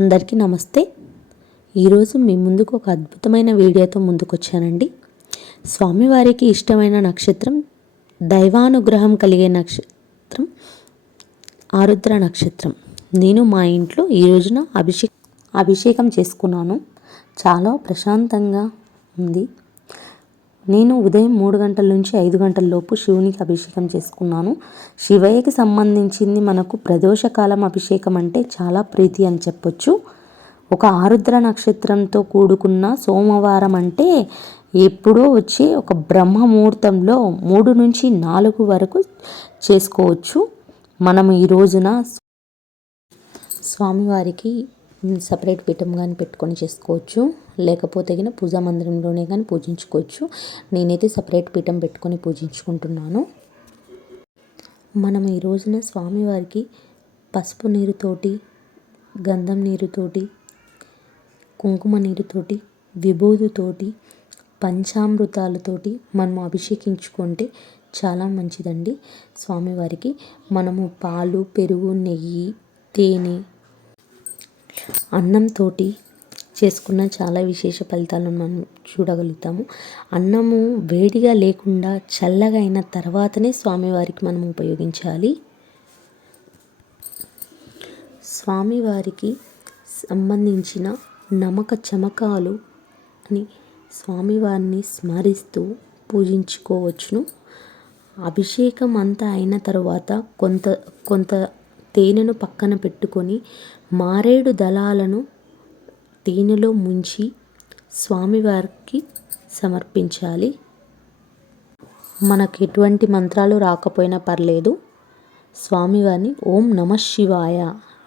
అందరికీ నమస్తే. ఈరోజు మీ ముందుకు ఒక అద్భుతమైన వీడియోతో ముందుకు వచ్చానండి స్వామివారికి ఇష్టమైన నక్షత్రం దైవానుగ్రహం కలిగే నక్షత్రం ఆరుద్ర నక్షత్రం. నేను మా ఇంట్లో ఈ రోజున అభిషేక్ అభిషేకం చేసుకున్నాను. చాలా ప్రశాంతంగా ఉంది. నేను ఉదయం మూడు గంటల నుంచి ఐదు గంటల లోపు శివునికి అభిషేకం చేసుకున్నాను. శివయ్యకి సంబంధించింది మనకు ప్రదోషకాలం అభిషేకం అంటే చాలా ప్రీతి అని చెప్పొచ్చు. ఒక ఆరుద్ర నక్షత్రంతో కూడుకున్న సోమవారం అంటే ఎప్పుడో వచ్చే ఒక బ్రహ్మముహూర్తంలో మూడు నుంచి నాలుగు వరకు చేసుకోవచ్చు. మనం ఈ రోజున స్వామివారికి సపరేట్ పీఠం కానీ పెట్టుకొని చేసుకోవచ్చు. లేకపోతే కానీ పూజా మందిరంలోనే కానీ పూజించుకోవచ్చు. నేనైతే సపరేట్ పీఠం పెట్టుకొని పూజించుకుంటున్నాను. మనం ఈ రోజున స్వామివారికి పసుపు నీరుతోటి గంధం నీరుతోటి కుంకుమ నీరుతోటి విభూతితోటి పంచామృతాలతోటి మనం అభిషేకించుకుంటే చాలా మంచిదండి. స్వామివారికి మనము పాలు పెరుగు నెయ్యి తేనె అన్నంతో చేసుకున్న చాలా విశేష ఫలితాలను మనం చూడగలుగుతాము. అన్నము వేడిగా లేకుండా చల్లగా అయిన తర్వాతనే స్వామివారికి మనం ఉపయోగించాలి. స్వామివారికి సంబంధించిన నమక చమకాలు అని స్వామివారిని స్మరిస్తూ పూజించుకోవచ్చును. అభిషేకం అంతా అయిన తర్వాత కొంత కొంత తేనెను పక్కన పెట్టుకొని మారేడు దళాలను తేనెలో ముంచి స్వామివారికి సమర్పించాలి. మనకు ఎటువంటి మంత్రాలు రాకపోయినా పర్లేదు. స్వామివారిని ఓం నమ శివాయ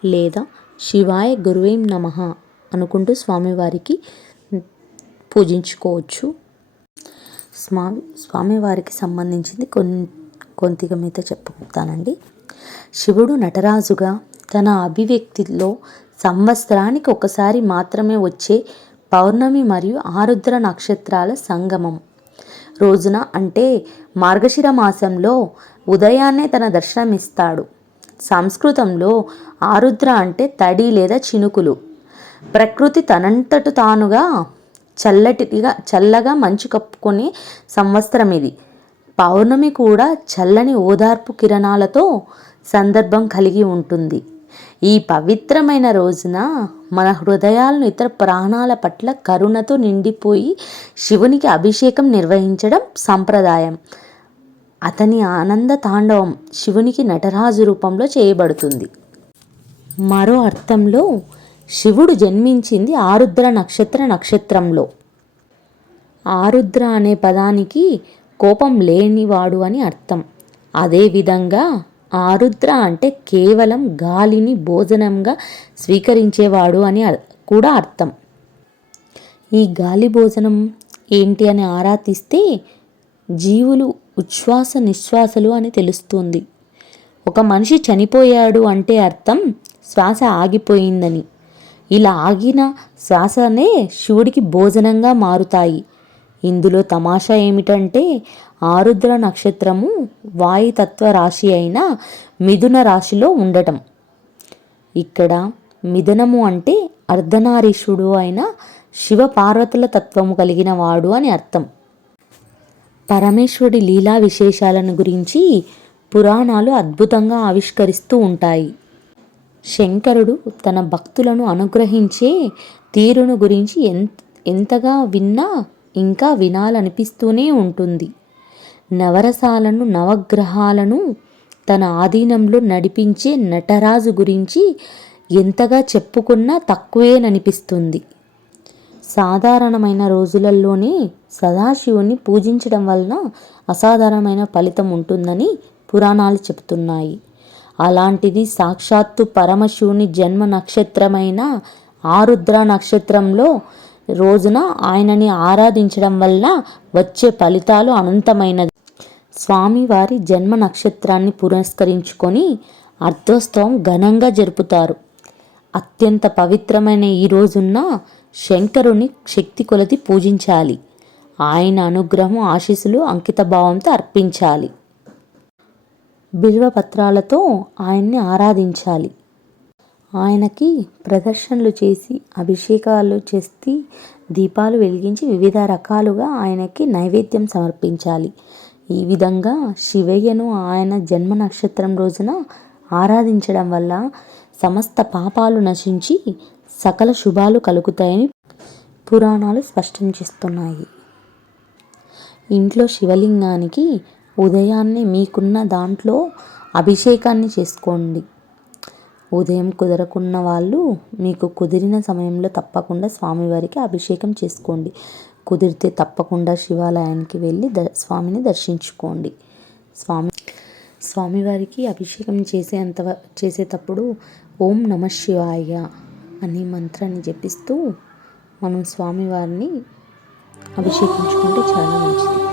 లేదా శివాయ గురువేం నమ అనుకుంటూ స్వామివారికి పూజించుకోవచ్చు. స్వామి స్వామివారికి సంబంధించింది కొన్ కొంతగా మీద చెప్పుతానండి శివుడు నటరాజుగా తన అభివ్యక్తిలో సంవత్సరానికి ఒకసారి మాత్రమే వచ్చే పౌర్ణమి మరియు ఆరుద్ర నక్షత్రాల సంగమం. రోజున అంటే మార్గశిర మాసంలో ఉదయాన్నే తన దర్శనమిస్తాడు. సంస్కృతంలో ఆరుద్ర అంటే తడి లేదా చినుకులు. ప్రకృతి తనంతట తానుగా చల్లటిగా చల్లగా మంచు కప్పుకొని సంవత్సరం ఇది పౌర్ణమి కూడా చల్లని ఓదార్పు కిరణాలతో సందర్భం కలిగి ఉంటుంది. ఈ పవిత్రమైన రోజున మన హృదయాలను ఇతర ప్రాణాల పట్ల కరుణతో నిండిపోయి శివునికి అభిషేకం నిర్వహించడం సంప్రదాయం. అతని ఆనంద తాండవం శివునికి నటరాజు రూపంలో చేయబడుతుంది. మరో అర్థంలో శివుడు జన్మించింది ఆరుద్ర నక్షత్ర నక్షత్రంలో. ఆరుద్ర అనే పదానికి కోపం లేనివాడు అని అర్థం. అదేవిధంగా ఆరుద్ర అంటే కేవలం గాలిని భోజనంగా స్వీకరించేవాడు అని కూడా అర్థం. ఈ గాలి భోజనం ఏంటి అని ఆరా తీస్తే జీవులు ఉచ్ఛ్వాస నిశ్వాసలు అని తెలుస్తుంది. ఒక మనిషి చనిపోయాడు అంటే అర్థం శ్వాస ఆగిపోయిందని. ఇలా ఆగిన శ్వాసనే శివుడికి భోజనంగా మారుతాయి. ఇందులో తమాషా ఏమిటంటే ఆరుద్ర నక్షత్రము వాయుతత్వ రాశి అయిన మిథున రాశిలో ఉండటం. ఇక్కడ మిథునము అంటే అర్ధనారీషుడు అయిన శివ పార్వతుల తత్వము కలిగిన వాడు అని అర్థం. పరమేశ్వరుడి లీలా విశేషాలను గురించి పురాణాలు అద్భుతంగా ఆవిష్కరిస్తూ ఉంటాయి. శంకరుడు తన భక్తులను అనుగ్రహించే తీరును గురించి ఎంత ఎంతగా విన్నా ఇంకా వినాలనిపిస్తూనే ఉంటుంది. నవరసాలను నవగ్రహాలను తన ఆధీనంలో నడిపించే నటరాజు గురించి ఎంతగా చెప్పుకున్నా తక్కువేననిపిస్తుంది. సాధారణమైన రోజులలోనే సదాశివుని పూజించడం వలన అసాధారణమైన ఫలితం ఉంటుందని పురాణాలు చెబుతున్నాయి. అలాంటిది సాక్షాత్తు పరమశివుని జన్మ నక్షత్రమైన ఆరుద్ర నక్షత్రంలో రోజున ఆయనని ఆరాధించడం వల్ల వచ్చే ఫలితాలు అనంతమైనది స్వామివారి జన్మ నక్షత్రాన్ని పురస్కరించుకొని అర్ధోత్సవం ఘనంగా జరుపుతారు. అత్యంత పవిత్రమైన ఈ రోజున్న శంకరుని శక్తి కొలది పూజించాలి. ఆయన అనుగ్రహం ఆశీస్సులు అంకితభావంతో అర్పించాలి. బిల్వ పత్రాలతో ఆయన్ని ఆరాధించాలి. ఆయనకి ప్రదర్శనలు చేసి అభిషేకాలు చేసి దీపాలు వెలిగించి వివిధ రకాలుగా ఆయనకి నైవేద్యం సమర్పించాలి. ఈ విధంగా శివయ్యను ఆయన జన్మ నక్షత్రం రోజున ఆరాధించడం వల్ల సమస్త పాపాలు నశించి సకల శుభాలు కలుగుతాయని పురాణాలు స్పష్టం చేస్తున్నాయి. ఇంట్లో శివలింగానికి ఉదయాన్నే మీకున్న దాంట్లో అభిషేకాన్ని చేసుకోండి. ఉదయం కుదరకున్న వాళ్ళు మీకు కుదిరిన సమయంలో తప్పకుండా స్వామివారికి అభిషేకం చేసుకోండి. కుదిరితే తప్పకుండా శివాలయానికి వెళ్ళి ద స్వామిని దర్శించుకోండి. స్వామి స్వామివారికి అభిషేకం చేసేంత చేసేటప్పుడు ఓం నమ శివాయ అనే మంత్రాన్ని జపిస్తూ మనం స్వామివారిని అభిషేకించుకుంటే చాలా మంచిది.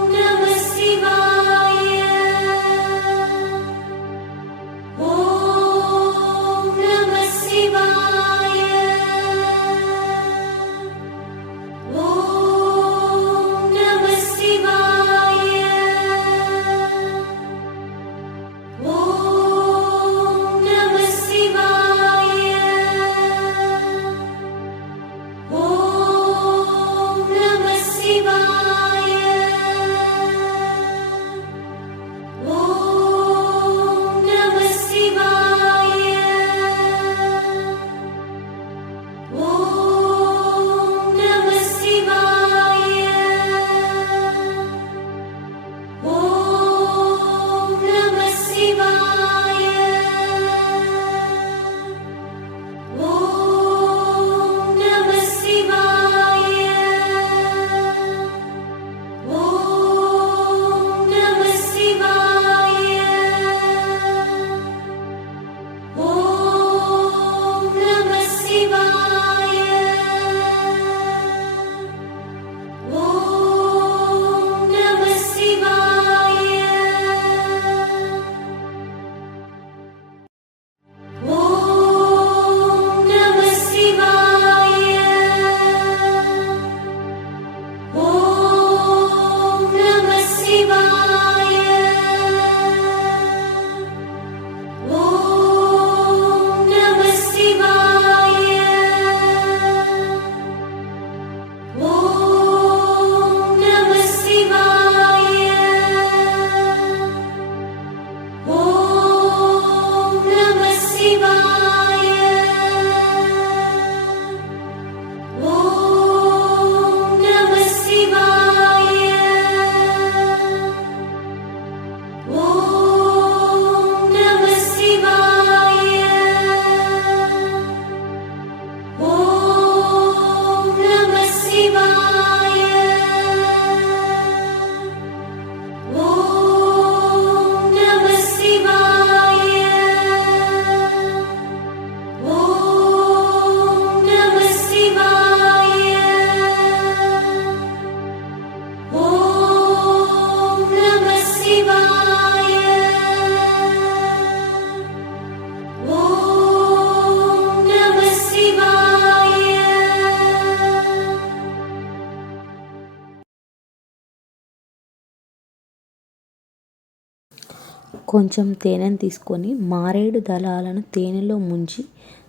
కొంచెం తేనెను తీసుకొని మారేడు దళాలను తేనెలో ముంచి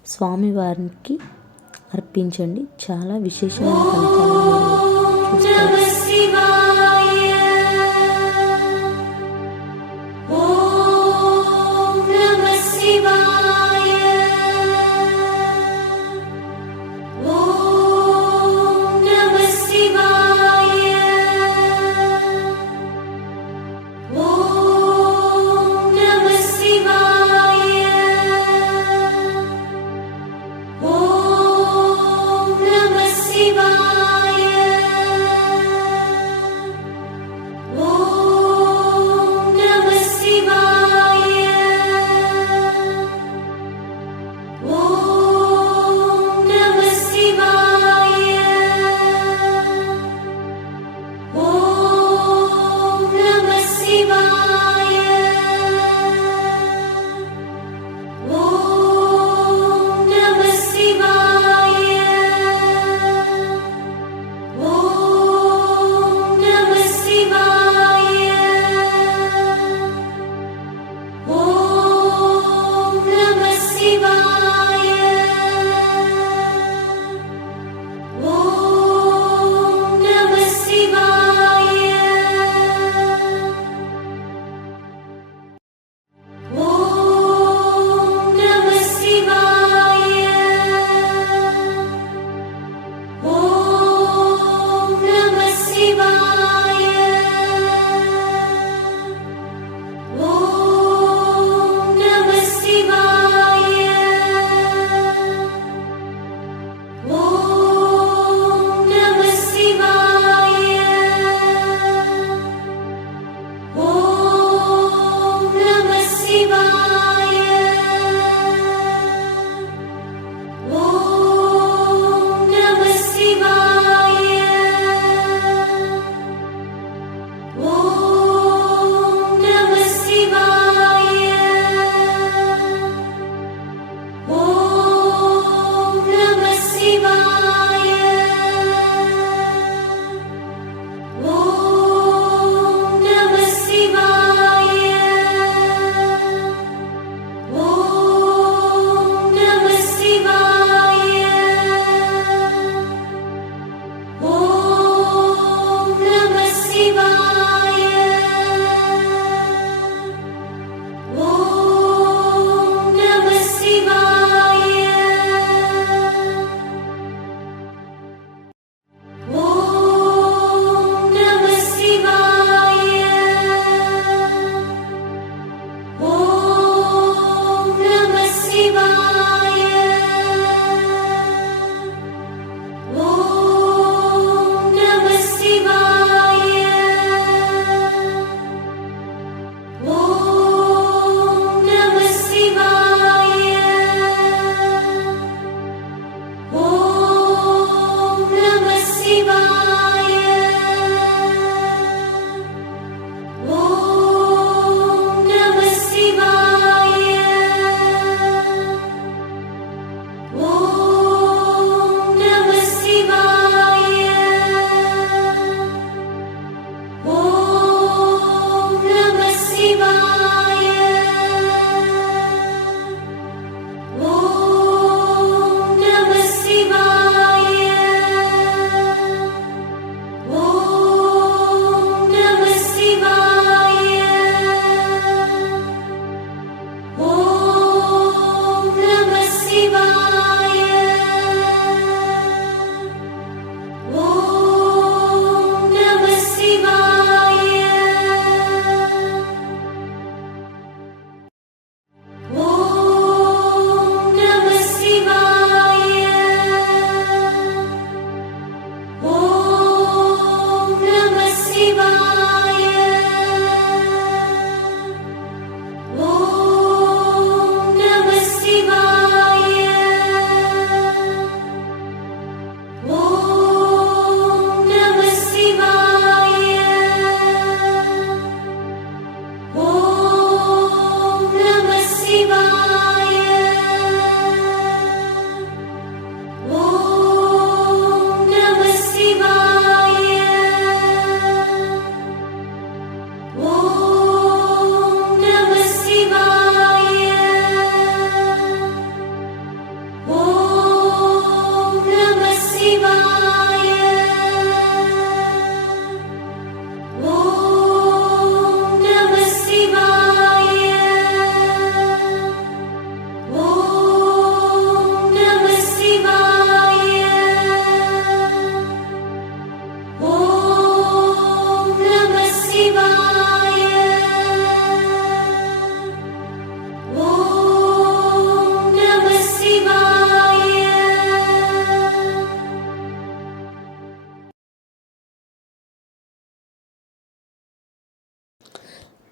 స్వామివారికి అర్పించండి. చాలా విశేషమైన ఫలితాలు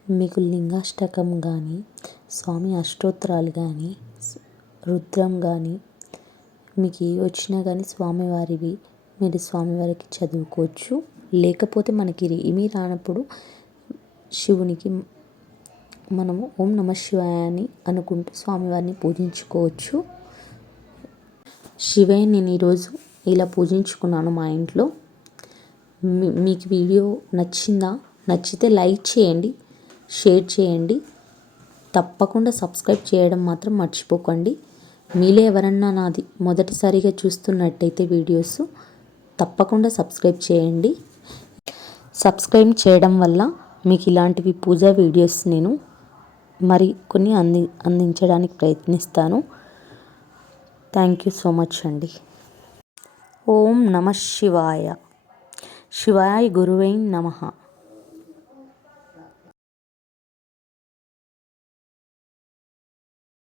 మీకు లింగాష్టకం కానీ స్వామి అష్టోత్తరాలు కానీ రుద్రం కానీ మీకు ఏ వచ్చినా కానీ స్వామివారివి మీరు స్వామివారికి చదువుకోవచ్చు. లేకపోతే మనకి ఏమీ రానప్పుడు శివునికి మనము ఓం నమ శివాయ అని అనుకుంటూ స్వామివారిని పూజించుకోవచ్చు. శివయ్య నేను ఈరోజు ఇలా పూజించుకున్నాను మా ఇంట్లో. మీకు వీడియో నచ్చిందా? నచ్చితే లైక్ చేయండి. షేర్ చేయండి. తప్పకుండా సబ్స్క్రైబ్ చేయడం మాత్రం మర్చిపోకండి. మీలో ఎవరన్నా నాది మొదటిసారిగా చూస్తున్నట్టయితే వీడియోస్ తప్పకుండా సబ్స్క్రైబ్ చేయండి. సబ్స్క్రైబ్ చేయడం వల్ల మీకు ఇలాంటివి పూజా వీడియోస్ నేను మరి కొన్ని అంది అందించడానికి ప్రయత్నిస్తాను. థ్యాంక్ యూ సో మచ్ అండి. ఓం నమ శివాయ. శివాయ గురువై నమ.